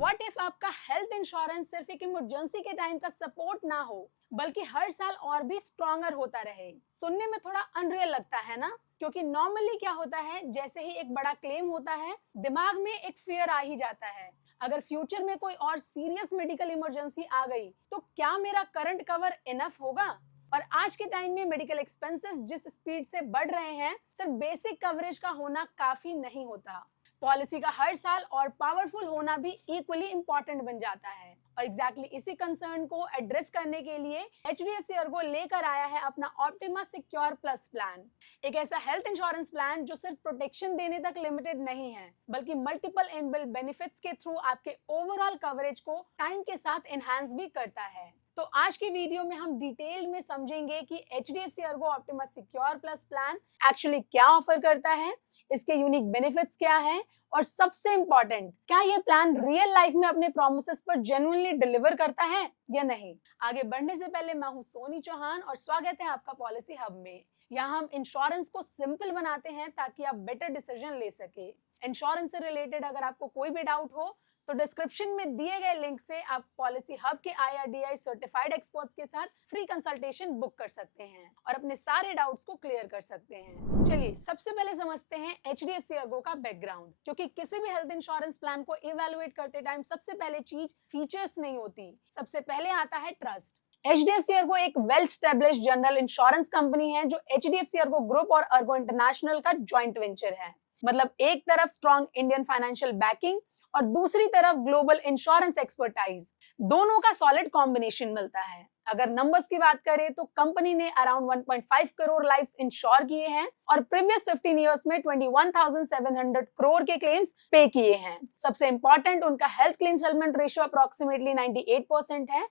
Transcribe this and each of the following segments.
What if आपका health insurance सिर्फ एक इमरजेंसी के टाइम का सपोर्ट ना हो, बल्कि हर साल और भी स्ट्रॉन्गर होता रहे। सुनने में थोड़ा अनरियल लगता है ना, क्योंकि नॉर्मली क्या होता है, जैसे ही एक बड़ा क्लेम होता है दिमाग में एक फियर आ ही जाता है। अगर फ्यूचर में कोई और सीरियस मेडिकल इमरजेंसी आ गई तो क्या मेरा करंट कवर इनफ होगा? और आज के टाइम में मेडिकल एक्सपेंसेस जिस स्पीड से बढ़ रहे हैं, सिर्फ बेसिक कवरेज का होना काफी नहीं होता। पॉलिसी का हर साल और पावरफुल होना भी इक्वली इंपॉर्टेंट बन जाता है। और एग्जैक्टली इसी कंसर्न को एड्रेस करने के लिए HDFC ERGO लेकर आया है अपना ऑप्टिमा सिक्योर प्लस प्लान। एक ऐसा हेल्थ इंश्योरेंस प्लान जो सिर्फ प्रोटेक्शन देने तक लिमिटेड नहीं है, बल्कि मल्टीपल इनबिल्ट बेनिफिट्स के थ्रू आपके ओवरऑल कवरेज को टाइम के साथ एनहांस भी करता है। तो आज की वीडियो में हम डिटेल में समझेंगे कि HDFC ERGO optima secure plus plan actually क्या ऑफर करता है, इसके यूनिक बेनिफिट्स क्या है, और सबसे इंपॉर्टेंट, क्या ये प्लान रियल लाइफ में अपने प्रोमिसेस पर जेन्युइनली डिलीवर करता है या नहीं। आगे बढ़ने से पहले मैं हूं सोनी चौहान और स्वागत है आपका पॉलिसी हब में। यहाँ हम इंश्योरेंस को सिंपल बनाते हैं ताकि आप बेटर डिसीजन ले सके। इंश्योरेंस से रिलेटेड अगर आपको कोई भी डाउट हो तो डिस्क्रिप्शन में दिए गए लिंक से आप पॉलिसी हब के IRDAI सर्टिफाइड एक्सपर्ट्स के साथ फ्री कंसल्टेशन बुक कर सकते हैं और अपने सारे डाउट्स को क्लियर कर सकते हैं। चलिए सबसे पहले समझते हैं HDFC ERGO का बैकग्राउंड, क्योंकि किसी भी हेल्थ इंश्योरेंस प्लान को इवेलुएट करते टाइम सबसे पहले चीज फीचर्स नहीं होती, सबसे पहले आता है ट्रस्ट। HDFC ERGO एक well established general insurance company है जो HDFC ERGO ग्रुप और ERGO इंटरनेशनल का जॉइंट वेंचर है। मतलब एक तरफ स्ट्रॉन्ग इंडियन फाइनेंशियल बैकिंग और दूसरी तरफ ग्लोबल इंश्योरेंस एक्सपर्टाइज, दोनों का सॉलिड कॉम्बिनेशन मिलता है। अगर नंबर्स की बात करें तो कंपनी ने अराउंड 1.5 करोड़ लाइव्स इंश्योर किए हैं और प्रीवियस 15 इयर्स में 21,700 करोड़ के क्लेम्स पे किए हैं। सबसे इंपॉर्टेंट, उनका health claim settlement ratio approximately 98% है,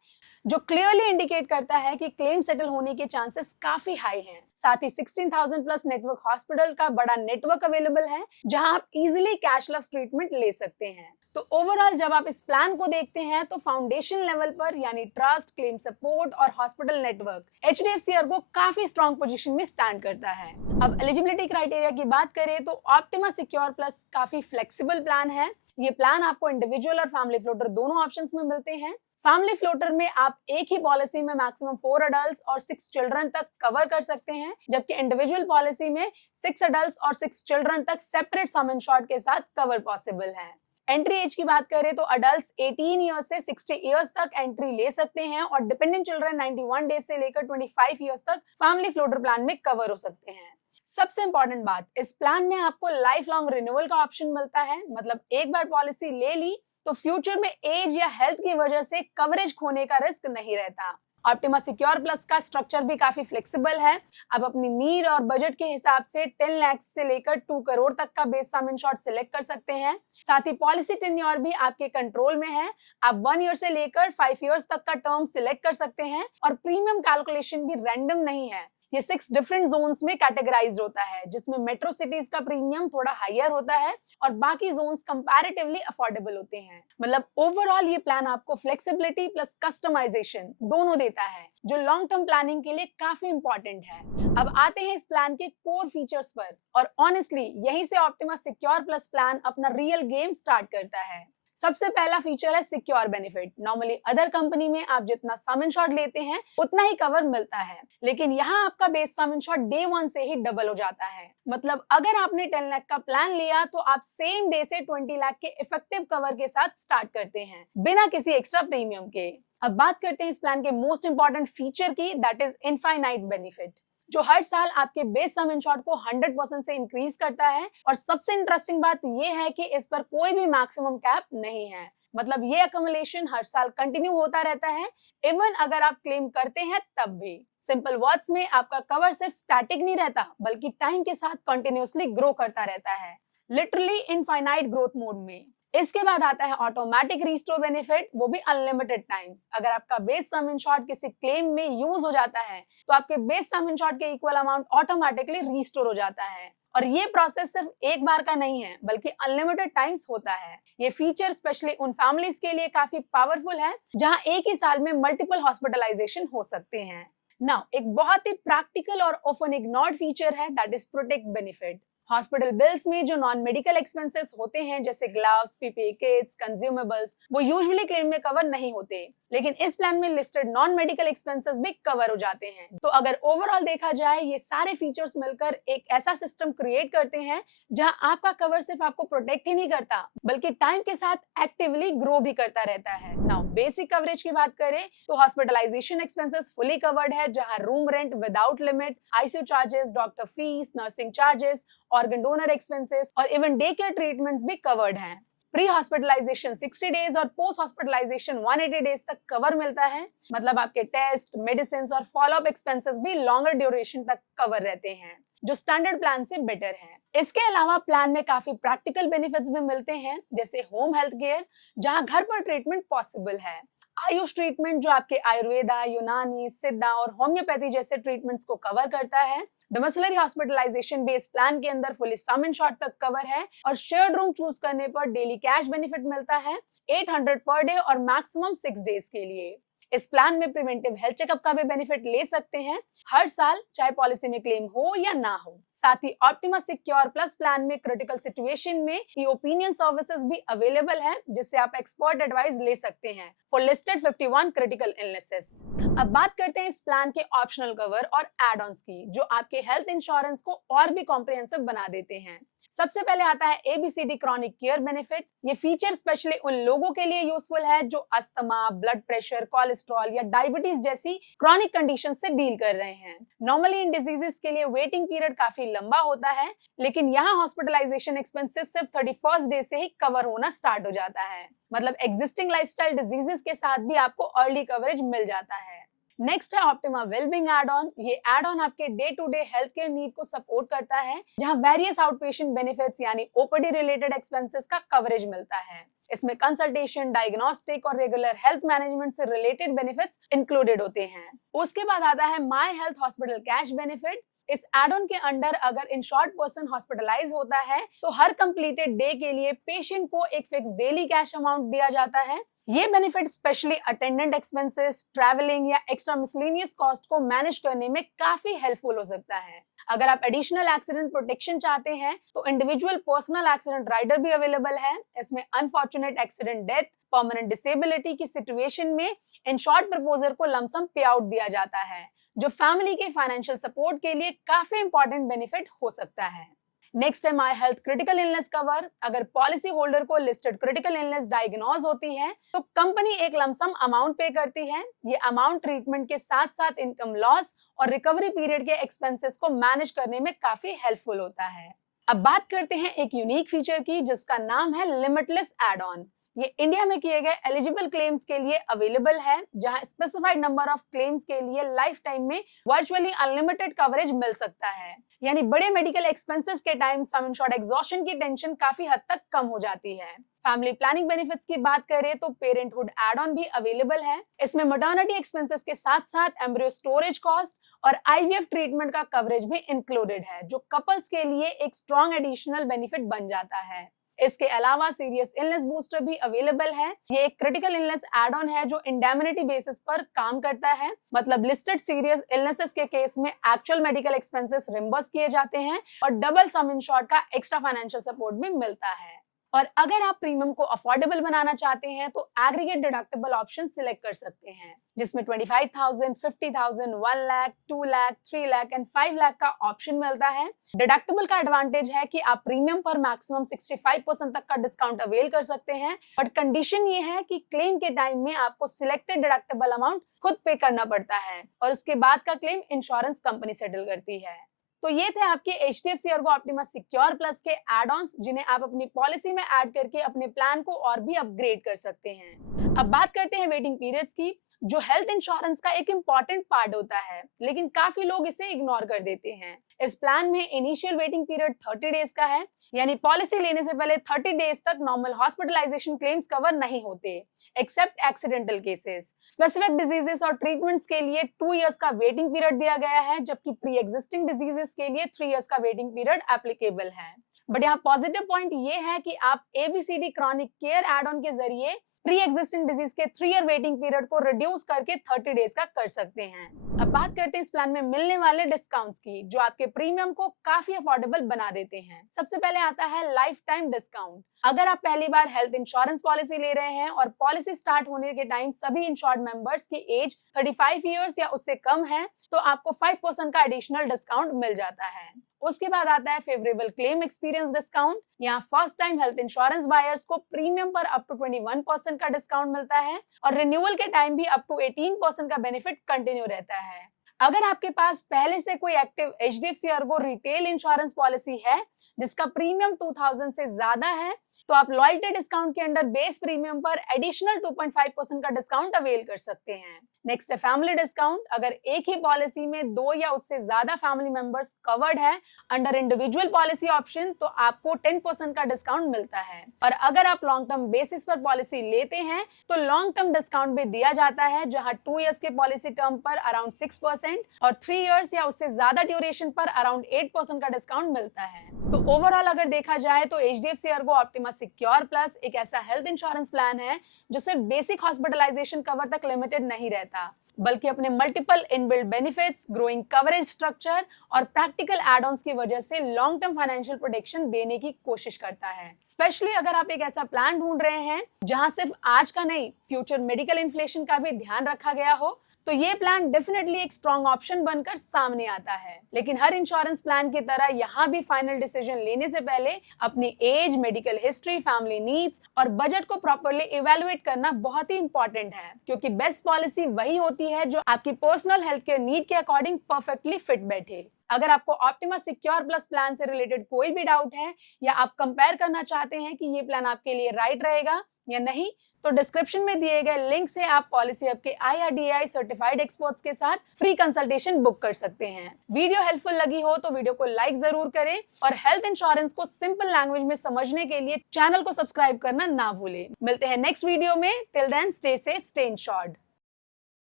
जो क्लियरली इंडिकेट करता है कि क्लेम सेटल होने के चांसेस काफी हाई हैं। साथ ही 16,000 प्लस नेटवर्क हॉस्पिटल का बड़ा नेटवर्क अवेलेबल है जहां आप इजीली कैशलेस ट्रीटमेंट ले सकते हैं। तो ओवरऑल जब आप इस प्लान को देखते हैं तो फाउंडेशन लेवल पर यानी ट्रस्ट, क्लेम सपोर्ट और हॉस्पिटल नेटवर्क HDFC ERGO काफी स्ट्रॉन्ग पोजीशन में स्टैंड करता है। अब एलिजिबिलिटी क्राइटेरिया की बात करें तो ऑप्टिमा सिक्योर प्लस काफी फ्लेक्सिबल प्लान है। ये प्लान आपको इंडिविजुअल और फैमिली फ्लोटर दोनों ऑप्शंस में मिलते हैं। फैमिली फ्लोटर में आप एक ही पॉलिसी में मैक्सिमम 4 अडल्ट्स और 6 चिल्ड्रन तक कवर कर सकते हैं, जबकि इंडिविजुअल पॉलिसी में 6 अडल्ट्स और 6 चिल्ड्रन तक सेपरेट सम इंश्योर्ड के साथ कवर पॉसिबल है। एंट्री एज की बात करें तो अडल्ट्स 18 ईयर्स से 60 ईयर्स तक एंट्री ले सकते हैं और डिपेंडेंट चिल्ड्रन 91 डेज से लेकर 25 ईयर्स तक फैमिली फ्लोटर प्लान में कवर हो सकते हैं। सबसे इंपॉर्टेंट बात, इस प्लान में आपको लाइफ लॉन्ग रिन्यूअल का ऑप्शन मिलता है। मतलब एक बार पॉलिसी ले ली तो फ्यूचर में एज या हेल्थ की वजह से कवरेज खोने का रिस्क नहीं रहता। ऑप्टिमा सिक्योर प्लस का स्ट्रक्चर भी काफी फ्लेक्सिबल है। आप अपनी नीड और बजट के हिसाब से 10 लाख से लेकर 2 करोड़ तक का बेस सम इंश्योर्ड सिलेक्ट कर सकते हैं। साथ ही पॉलिसी टेन्योर भी आपके कंट्रोल में है। आप 1 ईयर से लेकर 5 इयर्स तक का टर्म सिलेक्ट कर सकते हैं और प्रीमियम कैलकुलेशन भी रैंडम नहीं है। ये 6 डिफरेंट जोन्स में कैटेगराइज्ड होता है, जिसमें मेट्रो सिटीज का प्रीमियम थोड़ा हायर होता है और बाकी जोन्स कंपैरेटिवली अफोर्डेबल होते हैं। मतलब ओवरऑल ये प्लान आपको फ्लेक्सिबिलिटी प्लस कस्टमाइजेशन दोनों देता है, जो लॉन्ग टर्म प्लानिंग के लिए काफी इंपॉर्टेंट है। अब आते हैं इस प्लान के कोर फीचर्स पर, और ऑनेस्टली यहीं से ऑप्टिमा सिक्योर प्लस प्लान अपना रियल गेम स्टार्ट करता है। सबसे पहला फीचर है secure benefit. Normally other company में आप जितना सम इंश्योर्ड लेते हैं उतना ही कवर मिलता है, लेकिन यहाँ आपका बेस सम इंश्योर्ड डे 1 से ही डबल हो जाता है। मतलब अगर आपने 10 लाख का प्लान लिया तो आप सेम डे से 20 लाख के इफेक्टिव कवर के साथ स्टार्ट करते हैं, बिना किसी एक्स्ट्रा प्रीमियम के। अब बात करते हैं इस प्लान के मोस्ट इंपॉर्टेंट फीचर की, दैट इज इनफाइनाइट बेनिफिट, जो हर साल आपके बेस सम इंश्योर्ड को 100% से इंक्रीज करता है। और सबसे इंटरेस्टिंग बात यह है कि इस पर कोई भी मैक्सिमम कैप नहीं है। मतलब ये अक्यूमुलेशन हर साल कंटिन्यू होता रहता है, इवन अगर आप क्लेम करते हैं तब भी। सिंपल वर्ड्स में आपका कवर सिर्फ स्टैटिक नहीं रहता, बल्कि टाइम के साथ कंटिन्यूअसली ग्रो करता रहता है, लिटरली इनफाइनाइट ग्रोथ मोड में। इसके बाद आता है ऑटोमेटिक रिस्टोर बेनिफिट, वो भी अनलिमिटेड टाइम्स। अगर आपका बेस सम इंश्योर्ड किसी क्लेम में यूज हो जाता है तो आपके बेस सम इंश्योर्ड के इक्वल अमाउंट ऑटोमेटिकली रिस्टोर हो जाता है। और ये प्रोसेस सिर्फ एक बार का नहीं है, बल्कि अनलिमिटेड टाइम्स होता है। ये फीचर स्पेशली उन फैमिलीज के लिए काफी पावरफुल है जहां एक ही साल में मल्टीपल हॉस्पिटलाइजेशन हो सकते हैं। नाउ एक बहुत ही प्रैक्टिकल और ऑफन इग्नोर्ड फीचर है, that is protect benefit. Hospital bills में जो नॉन मेडिकल एक्सपेंसेस होते हैं जैसे ग्लव्स, पीपीई किट्स, कंज्यूमेबल्स, वो यूजुअली क्लेम में कवर नहीं होते, लेकिन इस प्लान में लिस्टेड नॉन मेडिकल एक्सपेंसेस भी कवर हो जाते हैं। तो अगर ओवरऑल देखा जाए, ये सारे फीचर्स मिलकर एक ऐसा सिस्टम क्रिएट करते हैं जहां आपका कवर सिर्फ आपको प्रोटेक्ट ही नहीं करता, बल्कि टाइम के साथ एक्टिवली ग्रो भी करता रहता है। नाउ बेसिक कवरेज की बात करें तो हॉस्पिटलाइजेशन एक्सपेंसेस फुली कवर्ड है, जहां room rent without limit, ICU charges, doctor fees, nursing charges, organ donor expenses और इवन डे केयर ट्रीटमेंट्स भी कवर्ड हैं। प्री हॉस्पिटलाइजेशन 60 डेज और पोस्ट हॉस्पिटलाइजेशन 180 डेज तक कवर मिलता है, मतलब आपके टेस्ट, मेडिसिन और फॉलोअप एक्सपेंसेस भी लॉन्गर ड्यूरेशन तक कवर रहते हैं, जो स्टैंडर्ड प्लान से बेटर है। इसके अलावा प्लान में काफी प्रैक्टिकल बेनिफिट्स भी मिलते हैं, जैसे होम हेल्थ केयर, जहां घर पर ट्रीटमेंट पॉसिबल है, आयुष ट्रीटमेंट जो आपके आयुर्वेदा, यूनानी, सिद्धा और होम्योपैथी जैसे ट्रीटमेंट्स को कवर करता है, डोमिसिलरी हॉस्पिटलाइजेशन बेस्ड प्लान के अंदर फुली सम इंश्योर्ड तक कवर है, और शेयर्ड रूम चूज करने पर डेली कैश बेनिफिट मिलता है 800 पर डे और मैक्सिमम 6 डेज के लिए। इस प्लान में प्रिवेंटिव हेल्थ चेकअप का भी बेनिफिट ले सकते हैं हर साल, चाहे पॉलिसी में क्लेम हो या ना हो। साथ ही ऑप्टिमा सिक्योर प्लस प्लान में क्रिटिकल सिचुएशन में ई ओपिनियन सर्विसेज भी अवेलेबल है, जिससे आप एक्सपर्ट एडवाइस ले सकते हैं फॉर लिस्टेड 51 क्रिटिकल इलनेसेस। अब बात करते हैं इस प्लान के ऑप्शनल कवर और एड ऑन्स की, जो आपके हेल्थ इंश्योरेंस को और भी कॉम्प्रिहेंसिव बना देते हैं। सबसे पहले आता है एबीसीडी क्रॉनिक केयर बेनिफिट। ये फीचर स्पेशली उन लोगों के लिए यूजफुल है जो अस्थमा, ब्लड प्रेशर, कोलेस्ट्रॉल या डायबिटीज जैसी क्रॉनिक कंडीशन से डील कर रहे हैं। नॉर्मली इन डिजीजेस के लिए वेटिंग पीरियड काफी लंबा होता है, लेकिन यहाँ हॉस्पिटलाइजेशन एक्सपेंसेस सिर्फ 31st डे से ही कवर होना स्टार्ट हो जाता है, मतलब एग्जिस्टिंग लाइफस्टाइल डिजीजेस के साथ भी आपको अर्ली कवरेज मिल जाता है। नेक्स्ट है ऑप्टिमा वेलबींग एड ऑन। ये एड ऑन आपके day to day health care need को सपोर्ट करता है, जहां वेरियस आउटपेशेंट बेनिफिट्स यानी ओपीडी रिलेटेड एक्सपेंसेस का कवरेज मिलता है। इसमें कंसल्टेशन, डायग्नोस्टिक और रेगुलर हेल्थ मैनेजमेंट से रिलेटेड बेनिफिट्स इंक्लूडेड होते हैं। उसके बाद आता है my health hospital cash benefit. इस एड ऑन के अंडर अगर इंश्योर्ड पर्सन हॉस्पिटलाइज होता है तो हर कंप्लीटेड डे के लिए पेशेंट को एक फिक्स डेली कैश अमाउंट दिया जाता है। ये benefit specially attendant expenses, travelling या एक्स्ट्रा मिसलेनियस कॉस्ट को मैनेज करने में काफी हेल्पफुल हो सकता है। अगर आप एडिशनल एक्सीडेंट प्रोटेक्शन चाहते हैं तो इंडिविजुअल पर्सनल एक्सीडेंट राइडर भी अवेलेबल है। इसमें unfortunate accident death, permanent disability की सिचुएशन में इंश्योर्ड प्रपोजर को लमसम पे आउट दिया जाता है, जो फैमिली के फाइनेंशियल सपोर्ट के लिए काफी इंपॉर्टेंट बेनिफिट हो सकता है। नेक्स्ट है my health critical illness cover. अगर पॉलिसी होल्डर को लिस्टेड क्रिटिकल इलनेस डायग्नोज होती है तो कंपनी एक लमसम अमाउंट पे करती है। ये अमाउंट ट्रीटमेंट के साथ साथ इनकम लॉस और रिकवरी पीरियड के एक्सपेंसेस को मैनेज करने में काफी हेल्पफुल होता है। अब बात करते हैं एक यूनिक फीचर की, जिसका नाम है लिमिटलेस एड ऑन। ये इंडिया में किए गए एलिजिबल क्लेम्स के लिए अवेलेबल है, जहां स्पेसिफाइड नंबर ऑफ क्लेम्स के लिए लाइफ टाइम में वर्चुअली अनलिमिटेड कवरेज मिल सकता है। यानी बड़े मेडिकल एक्सपेंसेस के टाइम सम इंश्योर्ड एग्जॉशन की टेंशन काफी हद तक कम हो जाती है। फैमिली प्लानिंग बेनिफिट्स की बात करें तो पेरेंटहुड एड ऑन भी अवेलेबल है। इसमें मटर्निटी एक्सपेंसेस के साथ साथ एम्ब्रियो स्टोरेज कॉस्ट और आईवीएफ ट्रीटमेंट का कवरेज भी इंक्लूडेड है, जो कपल्स के लिए एक स्ट्रॉन्ग एडिशनल बेनिफिट बन जाता है। इसके अलावा सीरियस इलनेस बूस्टर भी अवेलेबल है। ये एक क्रिटिकल इलनेस एड ऑन है जो इंडेमनिटी बेसिस पर काम करता है, मतलब लिस्टेड सीरियस इलनेसेस के केस में एक्चुअल मेडिकल एक्सपेंसेस रिम्बर्स किए जाते हैं और डबल सम इंश्योर्ड का एक्स्ट्रा फाइनेंशियल सपोर्ट भी मिलता है। और अगर आप प्रीमियम को अफोर्डेबल बनाना चाहते हैं तो एग्रीगेट डिडक्टेबल ऑप्शन सिलेक्ट कर सकते हैं, जिसमें 25,000, 50,000, 1 लाख, 2 लाख, 3 लाख एंड 5 लाख का ऑप्शन मिलता है। डिडक्टेबल का एडवांटेज है कि आप प्रीमियम पर मैक्सिमम 65% तक का डिस्काउंट अवेल कर सकते हैं, बट कंडीशन ये है कि क्लेम के टाइम में आपको सिलेक्टेड डिडक्टेबल अमाउंट खुद पे करना पड़ता है और उसके बाद का क्लेम इंश्योरेंस कंपनी सेटल करती है। तो ये थे आपके HDFC ERGO optima secure plus के एड ऑन्स, जिन्हें आप अपनी पॉलिसी में ऐड करके अपने प्लान को और भी अपग्रेड कर सकते हैं। अब बात करते हैं वेटिंग पीरियड्स की, जो हेल्थ इंश्योरेंस का एक इम्पॉर्टेंट पार्ट होता है, लेकिन काफी लोग इसे इग्नोर कर देते हैं। इस प्लान में इनिशियल वेटिंग पीरियड 30 डेज का है, यानी पॉलिसी लेने से पहले 30 डेज तक नॉर्मल हॉस्पिटलाइजेशन क्लेम्स कवर नहीं होते, except accidental cases. Specific diseases और ट्रीटमेंट्स के लिए 2 इयर्स का वेटिंग पीरियड दिया गया है, जबकि प्री एग्जिस्टिंग डिजीजेस के लिए 3 इयर्स का वेटिंग पीरियड एप्लीकेबल है। बट यहाँ पॉजिटिव पॉइंट ये है कि आप ABCD chronic care add on के जरिए प्री एग्जिस्टिंग डिजीज के 3 ईयर वेटिंग पीरियड को रिड्यूस करके 30 डेज का कर सकते हैं। अब बात करते हैं इस प्लान में मिलने वाले डिस्काउंट्स की, जो आपके प्रीमियम को काफी अफोर्डेबल बना देते हैं। सबसे पहले आता है लाइफ टाइम डिस्काउंट। अगर आप पहली बार हेल्थ इंश्योरेंस पॉलिसी ले रहे हैं और पॉलिसी स्टार्ट होने के टाइम सभी इंश्योर्ड मेंबर्स की एज 35 इयर्स या उससे कम है, तो आपको 5% का एडिशनल डिस्काउंट मिल जाता है। उसके बाद आता है फेवरेबल क्लेम एक्सपीरियंस डिस्काउंट। यहाँ first time health insurance buyers को प्रीमियम पर अप टू 21% का डिस्काउंट मिलता है और रिन्यूअल के टाइम भी अप टू 18% का बेनिफिट कंटिन्यू रहता है। अगर आपके पास पहले से कोई active HDFC Ergo retail insurance policy है जिसका प्रीमियम 2000 से ज्यादा है, तो आप लॉयल्टी डिस्काउंट के अंडर बेस प्रीमियम पर एडिशनल 2.5% का डिस्काउंट अवेल कर सकते हैं। नेक्स्ट है फैमिली डिस्काउंट। अगर एक ही पॉलिसी में 2 या उससे ज्यादा फैमिली मेंबर्स कवर्ड है अंडर इंडिविजुअल पॉलिसी ऑप्शन, तो आपको 10% का डिस्काउंट मिलता है। और अगर आप लॉन्ग टर्म बेसिस पर पॉलिसी लेते हैं तो लॉन्ग टर्म डिस्काउंट भी दिया जाता है, जहां 2 इयर्स के पॉलिसी टर्म पर अराउंड 6% और 3 इयर्स या उससे ज्यादा ड्यूरेशन पर अराउंड 8% का डिस्काउंट मिलता है। तो ओवरऑल अगर देखा जाए तो HDFC Ergo optima secure plus एक ऐसा हेल्थ इंश्योरेंस प्लान है जो सिर्फ बेसिक हॉस्पिटलाइजेशन कवर तक लिमिटेड नहीं रहता, बल्कि अपने multiple inbuilt benefits, growing coverage structure और प्रैक्टिकल एड-ऑन्स की वजह से लॉन्ग टर्म फाइनेंशियल प्रोटेक्शन देने की कोशिश करता है। स्पेशली अगर आप एक ऐसा प्लान ढूंढ रहे हैं जहां सिर्फ आज का नहीं, फ्यूचर मेडिकल इन्फ्लेशन का भी ध्यान रखा गया हो, तो ये प्लान डेफिनेटली एक स्ट्रॉन्ग ऑप्शन बनकर सामने आता है। लेकिन हर इंश्योरेंस प्लान की तरह यहाँ भी फाइनल डिसीजन लेने से पहले अपनी age, medical history, family needs और बजट को प्रॉपर्ली इवैल्यूएट करना बहुत ही इंपॉर्टेंट है, क्योंकि बेस्ट पॉलिसी वही होती है जो आपकी पर्सनल हेल्थ केयर नीड के अकॉर्डिंग परफेक्टली फिट बैठे। अगर आपको ऑप्टिमा सिक्योर प्लस प्लान से रिलेटेड कोई भी डाउट है या आप कंपेयर करना चाहते हैं कि ये प्लान आपके लिए राइट रहेगा या नहीं, तो डिस्क्रिप्शन में दिए गए लिंक से आप पॉलिसी हब के IRDAI सर्टिफाइड एक्सपर्ट्स के साथ फ्री कंसल्टेशन बुक कर सकते हैं। वीडियो हेल्पफुल लगी हो तो वीडियो को लाइक जरूर करें और हेल्थ इंश्योरेंस को सिंपल लैंग्वेज में समझने के लिए चैनल को सब्सक्राइब करना ना भूलें। मिलते हैं नेक्स्ट वीडियो में। Till then stay safe, stay insured.